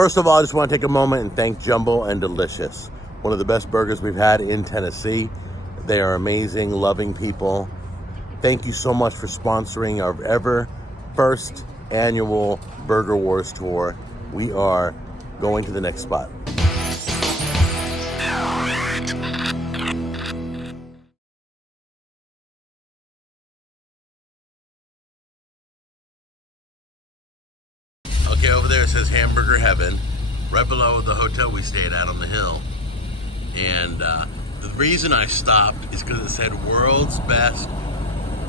First of all, I just want to take a moment and thank Jumbo and Delicious. One of the best burgers we've had in Tennessee. They are amazing, loving people. Thank you so much for sponsoring our ever first annual Burger Wars tour. We are going to the next spot. Okay, over there it says Hamburger Heaven, right below the hotel we stayed at on the hill. And the reason I stopped is because it said world's best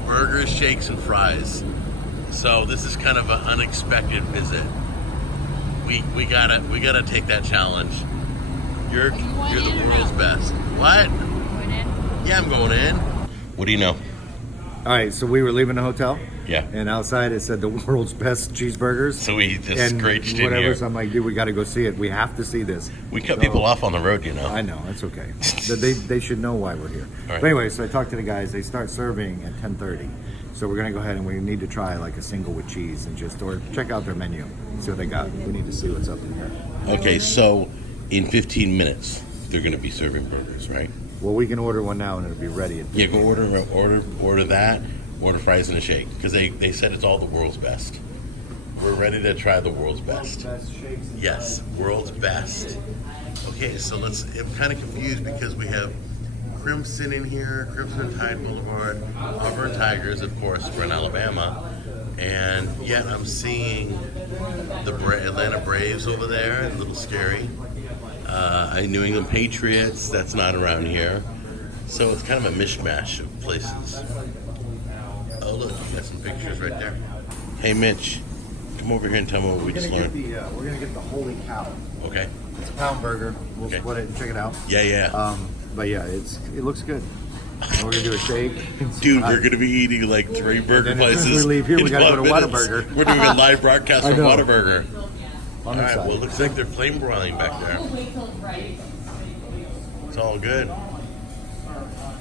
burgers, shakes, and fries. So this is kind of an unexpected visit. We gotta take that challenge. You're the world's best. What? Going in? Yeah, I'm going in. What do you know? All right, so we were leaving the hotel. Yeah. And outside it said the world's best cheeseburgers. So we just and scratched in whatever. here. So I'm like, dude, we got to go see it. We have to see this. We cut people off on the road, you know. I know, that's okay. they should know why we're here. Right. But anyway, so I talked to the guys. They start serving at 10:30. So we're gonna go ahead and we need to try like a single with cheese and or check out their menu, see what they got. We need to see what's up in here. Okay, so in 15 minutes they're gonna be serving burgers, right? Well, we can order one now and it'll be ready. Yeah, go order that. Order fries and a shake, because they said it's all the world's best. We're ready to try the world's best. Yes, world's best. Okay, so I'm kind of confused because we have Crimson in here, Crimson Tide Boulevard, Auburn Tigers, of course, we're in Alabama, and yet I'm seeing the Atlanta Braves over there, a little scary. New England Patriots, that's not around here. So it's kind of a mishmash of places. Oh, look, you got some pictures right there. Hey, Mitch, come over here and tell me what we just learned. We're gonna get the Holy Cow. Okay. It's a pound burger. We'll Okay. split it and check it out. Yeah. But yeah, it looks good. And we're gonna do a shake. Dude, we're gonna be eating like 3 burger And then as soon places. as we leave here, we in gotta go to 5 minutes. Whataburger. We're doing a live broadcast I from know. Whataburger. I'm All right, excited. well, it looks like they're flame broiling back there. It's all good.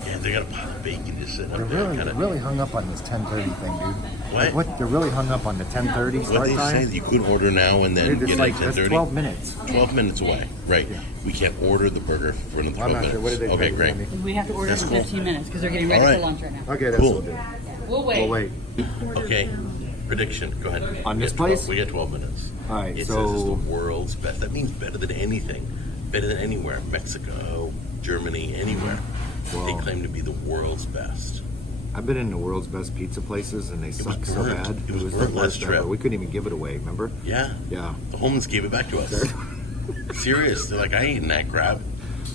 Yeah, they got a pile of bacon just sitting up there. They're really hung up on this 10:30 thing, dude. What? Like, they're really hung up on the 10:30 What start they time. say, you could order now and then Dude, it's get like it at that's 10:30. 12 minutes. 12 minutes away, right. Yeah. We can't order the burger for another 12 I'm not minutes. sure. What did they Okay, say? great. We have to order That's in cool. 15 minutes because they're getting ready All right. for lunch right now. Okay, that's Cool. what we'll do. We'll wait. We'll wait. Okay, prediction. Go ahead. On We this got 12 place? We got 12 minutes. All right, It so- says it's the world's best. That means better than anything. Better than anywhere. Mexico, Germany, anywhere. Well- They claim to be the world's best. I've been in the world's best pizza places, and they suck so burnt. bad. It was the burnt last worst ever. trip. We couldn't even give it away. Remember? Yeah. Yeah. The homeless gave it back to us. Serious. They're like, I ain't eating that crap.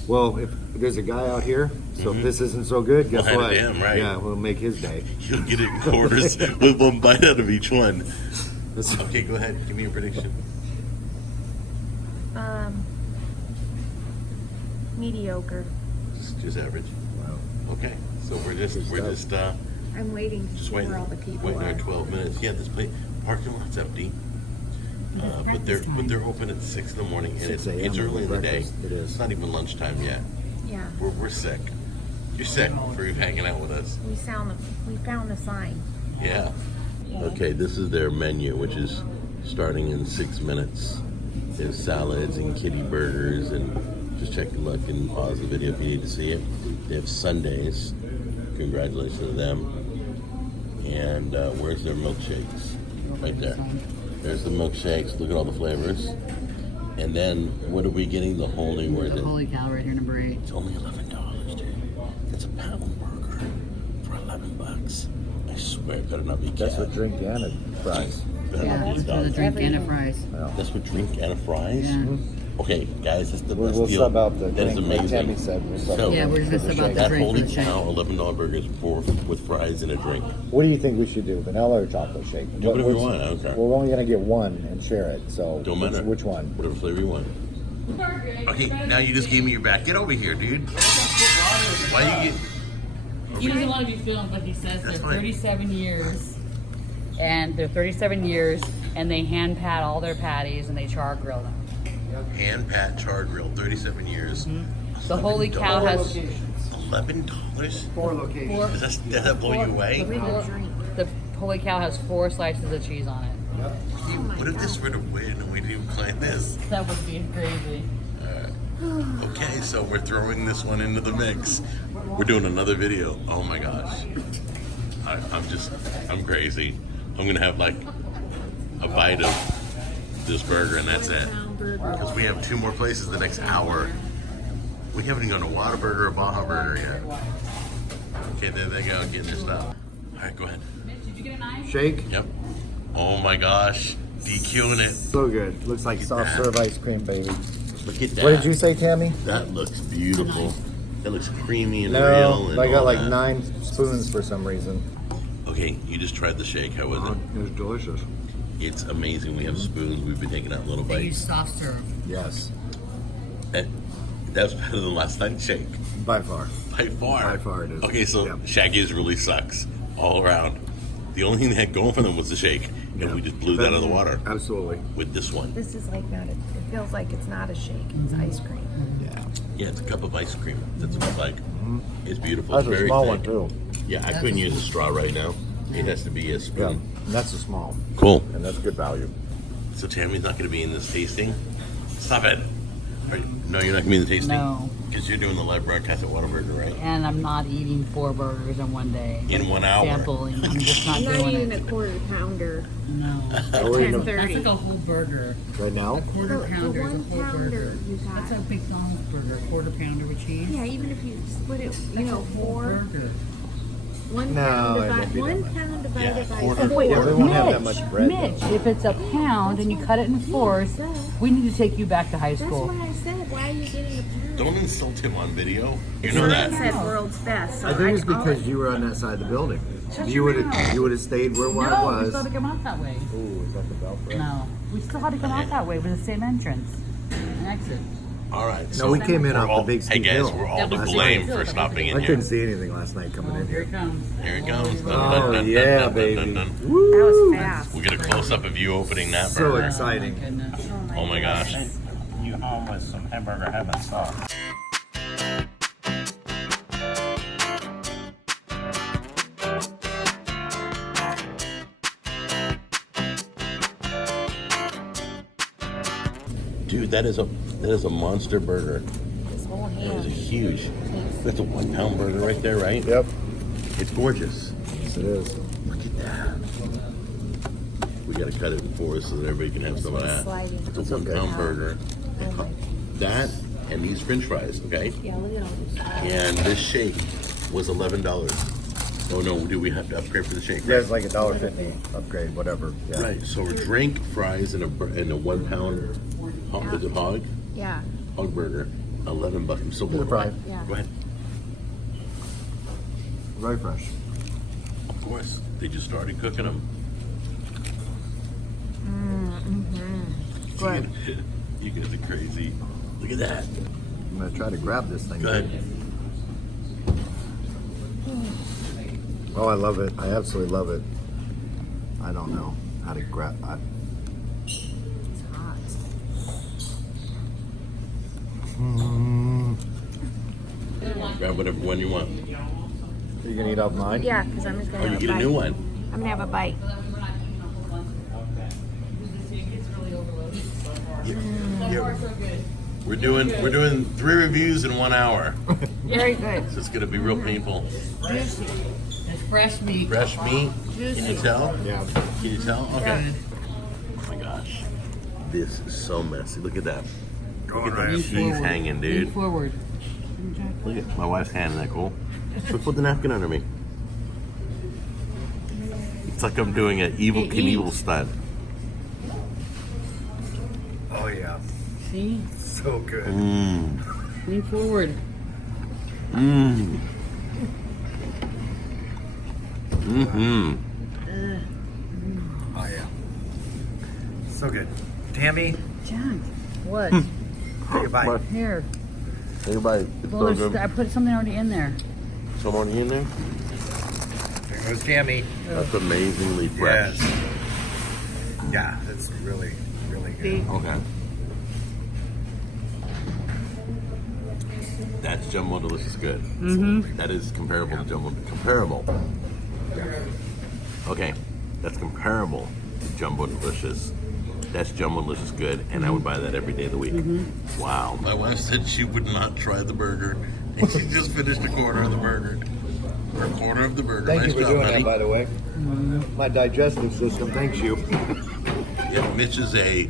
Well, if there's a guy out here, so if this isn't so good, guess We'll hand what? it to him, right. Yeah, we'll make his day. You'll get it in quarters with one bite out of each one. Okay, go ahead. Give me your prediction. Mediocre. Just average. Wow. Okay. So we're just I'm waiting to just see waiting. where all the people Waiting are. our 12 minutes. Yeah, this place parking lot's empty. But they're open at 6 in the morning, and 6 it's a.m. early in the day. breakfast, it is. It's not even lunchtime yet. Yeah, We're sick. You're sick for hanging out with us. we found the sign. Yeah. Okay, this is their menu, which is starting in 6 minutes. There's salads and kitty burgers, and just check your luck and pause the video if you need to see it. They have Sundays. Congratulations to them. And where's their milkshakes? Right there. There's the milkshakes. Look at all the flavors. And then, what are we getting? The holy, where is it? Holy cow, right here, number 8. It's only $11, dude. That's a pound burger for $11. I swear, it better not be That's cat. what drink and a fries. Better Yeah, not be that's for the dog. drink and the fries. That's what drink and a fries? Yeah. Okay, guys, that's the We'll best deal. sub out the That is drink, like amazing. Tammy said. We'll sub So, out Yeah, we're just for gonna the sub out shake. the that drink holy for the shake. cow $11 burgers with fries and a drink. What do you think we should do, vanilla or chocolate shake? Do whatever you Which- want, I don't care. We're only gonna get one and share it. So Don't matter. which one? Whatever flavor you want. Okay, now you just gave me your back. Get over here, dude. Why you get... He doesn't want to be filmed, but he says That's they're fine. 37 years. And they're 37 years, and they hand pat all their patties, and they char grill them. Hand pat char grill, 37 years. The Holy Cow has $11? 4 locations. Does that blow you away? The Holy Cow has 4 slices of cheese on it. What if this were to win and we didn't even claim this? That would be crazy. Okay, so we're throwing this one into the mix. We're doing another video. Oh my gosh. I'm crazy. I'm gonna have like a bite of this burger and that's it. Because we have 2 more places the next hour. We haven't even gone to Whataburger or Baja Burger yet. Okay, there they go, getting their stuff. All right, go ahead. Did you get a knife? Shake. Yep. Oh my gosh, DQing it. So good. Looks like soft serve ice cream, baby. Look at that. What did you say, Tammy? That looks beautiful. That looks creamy and No, real. And I got all like that. 9 spoons for some reason. Okay, you just tried the shake. How was it? It was delicious. It's amazing. We have spoons. We've been taking out little They use bites. soft serve. Yes, That's better than last night's shake. by far. By far. By far it is. Okay, so Yep. Shaggy's really sucks all around. The only thing they had going for them was the shake. And we just blew that out of the water Absolutely. with this one. This is like not. It feels like it's not a shake. It's ice cream. Yeah. Yeah, it's a cup of ice cream. That's what it's like. It's beautiful. That's It's a very small thick. one too. Yeah, I couldn't use a straw right now. It has to be a Yeah, spoon. that's a small, Cool. and that's good value. So Tammy's not going to be in this tasting. Stop it. No, you're not going to be in the tasting? No. Because you're doing the live broadcast at Whataburger, right? And I'm not eating 4 burgers in one day. In 1 hour. Sampling. I'm just not I'm not doing eating it. a quarter pounder No. Oh, we're eating at them 10:30. That's like a whole burger. right now. Quarter The pounder is a 1 whole pounder burger. you That's got. a McDonald's burger. Quarter pounder with cheese. Yeah, even if you split it, That's you know, a whole 4, burger. 1 No, pound it won't be that 1 much. pound Yeah, divided by quarter- 4. Yeah, we won't have that much bread, though. Mitch, if it's a pound and you cut it in 4s, we need to take you back to high That's school. what I said. Why are you getting a pound? Don't insult him on video. You know Mine that. said world's best. So I think it's I'll- because you were on that side of the building. Shut You your would mouth. have stayed where No, I we was. still had to come out that way. Ooh, is that the bell for it? No, we still had to come out that way with the same entrance and exit. All right. No, we came in we're off all- the big Hey steep guys, hill. we're all to That was blame the for hill. stopping in I here. couldn't see anything last night coming Oh, in here here. it comes. Here it comes. Dun, Oh, dun, dun, yeah, dun, dun, baby. dun, dun. That was fast. We get a close up of you opening that So burger. exciting. Oh, my goodness. Oh my gosh. Send you home with some hamburger heaven sauce. Dude, that is a monster burger. This whole That is a hand. huge. That's a 1 pound burger right there, right? Yep. It's gorgeous. Yes, it is. Look at that. We gotta cut it in 4s so that everybody can have some of that. Sliding. It's a It's 1 okay. pound burger. Oh my. That and these French fries, okay? Yeah, look at all this. And this shake was $11. Oh no, do we have to upgrade for the shake? Yeah, it's like $1.50 upgrade, whatever. Yeah. Right. So a drink, fries, and a 1 pound is it hog Yeah. burger, $11. I'm so Do the blown fry. away. Yeah. Go ahead. Very fresh. Of course, they just started cooking them. Good. You guys are crazy. Look at that. I'm gonna try to grab this thing. Go ahead. Oh, I love it. I absolutely love it. I don't know how to grab. It's hot. Grab whatever one you want. Are you gonna eat off mine? Yeah, because I'm just Oh, gonna you have get a bite. new one. I'm gonna have a bite. We're doing 3 reviews in 1 hour. Very good. So it's gonna be real painful. Juicy. It's fresh meat. Fresh meat. Can you tell? Yeah. Can you tell? Okay. Good. Oh my gosh. This is so messy. Look at that. Look at Lean the cheese forward. hanging, Lean dude. forward. Look at my wife's hand. Isn't that cool? So put the napkin under me. It's like I'm doing an Evil Hey, Knievel eat. stunt. Oh yeah. See? So good. Mmm. Lean forward. Mmm. Mm-hmm. Oh yeah. So good. Tammy, John. What? take a bite. Here. Everybody, it's Well, so there's, good. I put something already in there. Someone in there? There goes Tammy. That's amazingly fresh. Yes. Yeah, that's really, really good. Okay. That's Jumbo Delicious good. Mm-hmm. That is comparable to Jumbo. Comparable. Okay. That's comparable Jumbo Delicious. That's Jumbo Delicious good, and I would buy that every day of the week. Wow. My wife said she would not try the burger, and she just finished a quarter of the burger. Or a quarter of the burger. Thank Nice you for job, doing honey. that, by the way. My digestive system thanks you. Yeah, Mitch is a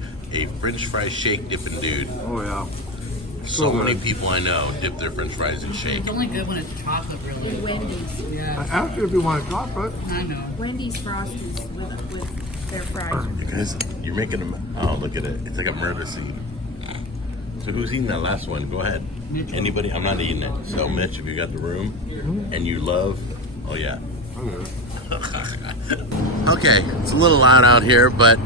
French fry shake dipping dude. Oh yeah. So good. many people I know dip their French fries in shake. It's only good when it's chocolate, really. Wendy's. Yeah, After if you want chocolate. I know. Wendy's Frosties with their fries. You guys, you're making them. Oh, look at it. It's like a murder scene. So who's eating that last one? Go ahead. Mitch. Anybody? I'm not eating it. So Mitch, if you got the room and you love, oh yeah. Okay, it's a little loud out here, but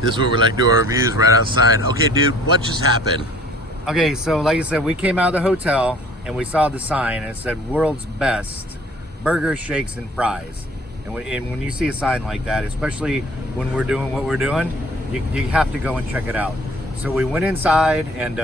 this is where we like to do our reviews, right outside. Okay, dude, what just happened? Okay, so like I said, we came out of the hotel and we saw the sign and it said world's best burgers, shakes, and fries. And when you see a sign like that, especially when we're doing what we're doing, you have to go and check it out. So we went inside and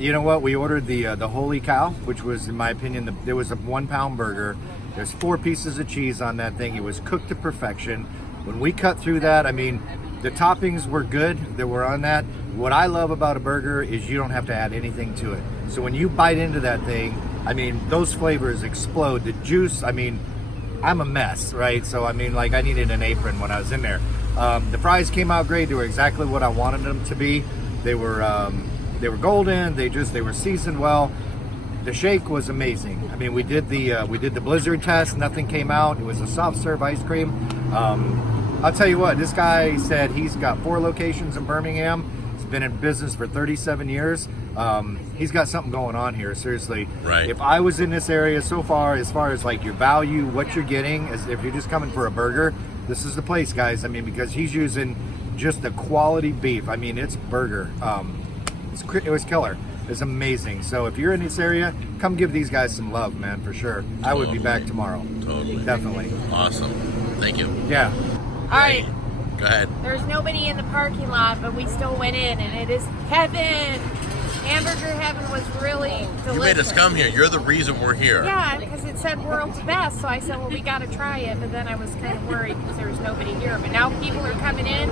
you know what? We ordered the Holy Cow, which was, in my opinion, there was a 1 pound burger. There's 4 pieces of cheese on that thing. It was cooked to perfection. When we cut through that, I mean, the toppings were good that were on that. What I love about a burger is you don't have to add anything to it. So when you bite into that thing, I mean, those flavors explode. The juice, I mean, I'm a mess, right? So I mean, like, I needed an apron when I was in there. The fries came out great. They were exactly what I wanted them to be. They were golden. They were seasoned well. The shake was amazing. I mean, we did the blizzard test. Nothing came out. It was a soft serve ice cream. I'll tell you what, this guy said he's got 4 locations in Birmingham. He's been in business for 37 years. He's got something going on here, seriously. Right. If I was in this area so far, as far as like your value, what you're getting, as if you're just coming for a burger, this is the place, guys. I mean, because he's using just the quality beef. I mean, it's burger. It was killer. It's amazing. So if you're in this area, come give these guys some love, man, for sure. I would be back tomorrow. Totally. Definitely. Awesome. Thank you. Yeah. All right. Go ahead. There's nobody in the parking lot, but we still went in, and it is heaven. Hamburger heaven was really delicious. You made us come here. You're the reason we're here. Yeah, because it said world's best, so I said, well, we got to try it. But then I was kind of worried because there was nobody here. But now people are coming in,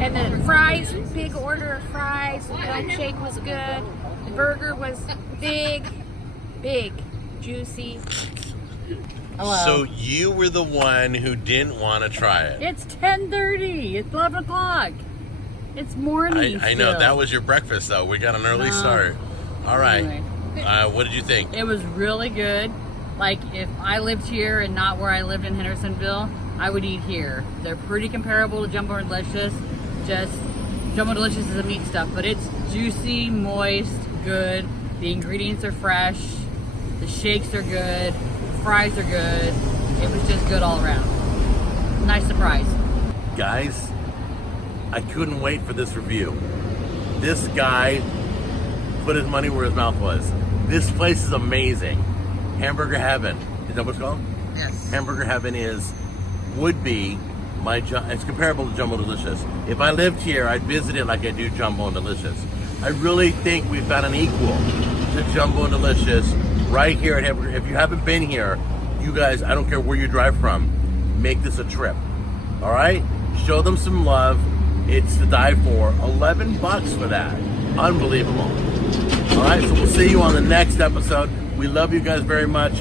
and the fries, big order of fries. The milkshake was good. The burger was big, juicy. Hello. So you were the one who didn't want to try it. It's 10:30. It's 11 o'clock. It's morning. I know. still. That was your breakfast, though. We got an early No. start. All right. Anyway. What did you think? It was really good. Like, if I lived here and not where I lived in Hendersonville, I would eat here. They're pretty comparable to Jumbo Delicious. Just Jumbo Delicious is a meat stuff, but it's juicy, moist, good. The ingredients are fresh. The shakes are good. The fries are good. It was just good all around. Nice surprise. Guys, I couldn't wait for this review. This guy put his money where his mouth was. This place is amazing. Hamburger Heaven. Is that what it's called? Yes. Hamburger Heaven would be it's comparable to Jumbo Delicious. If I lived here, I'd visit it like I do Jumbo and Delicious. I really think we've got an equal to Jumbo and Delicious right here at Hamburger. If you haven't been here, you guys, I don't care where you drive from, make this a trip. All right? Show them some love. It's to die for. $11 for that. Unbelievable. All right, so we'll see you on the next episode. We love you guys very much.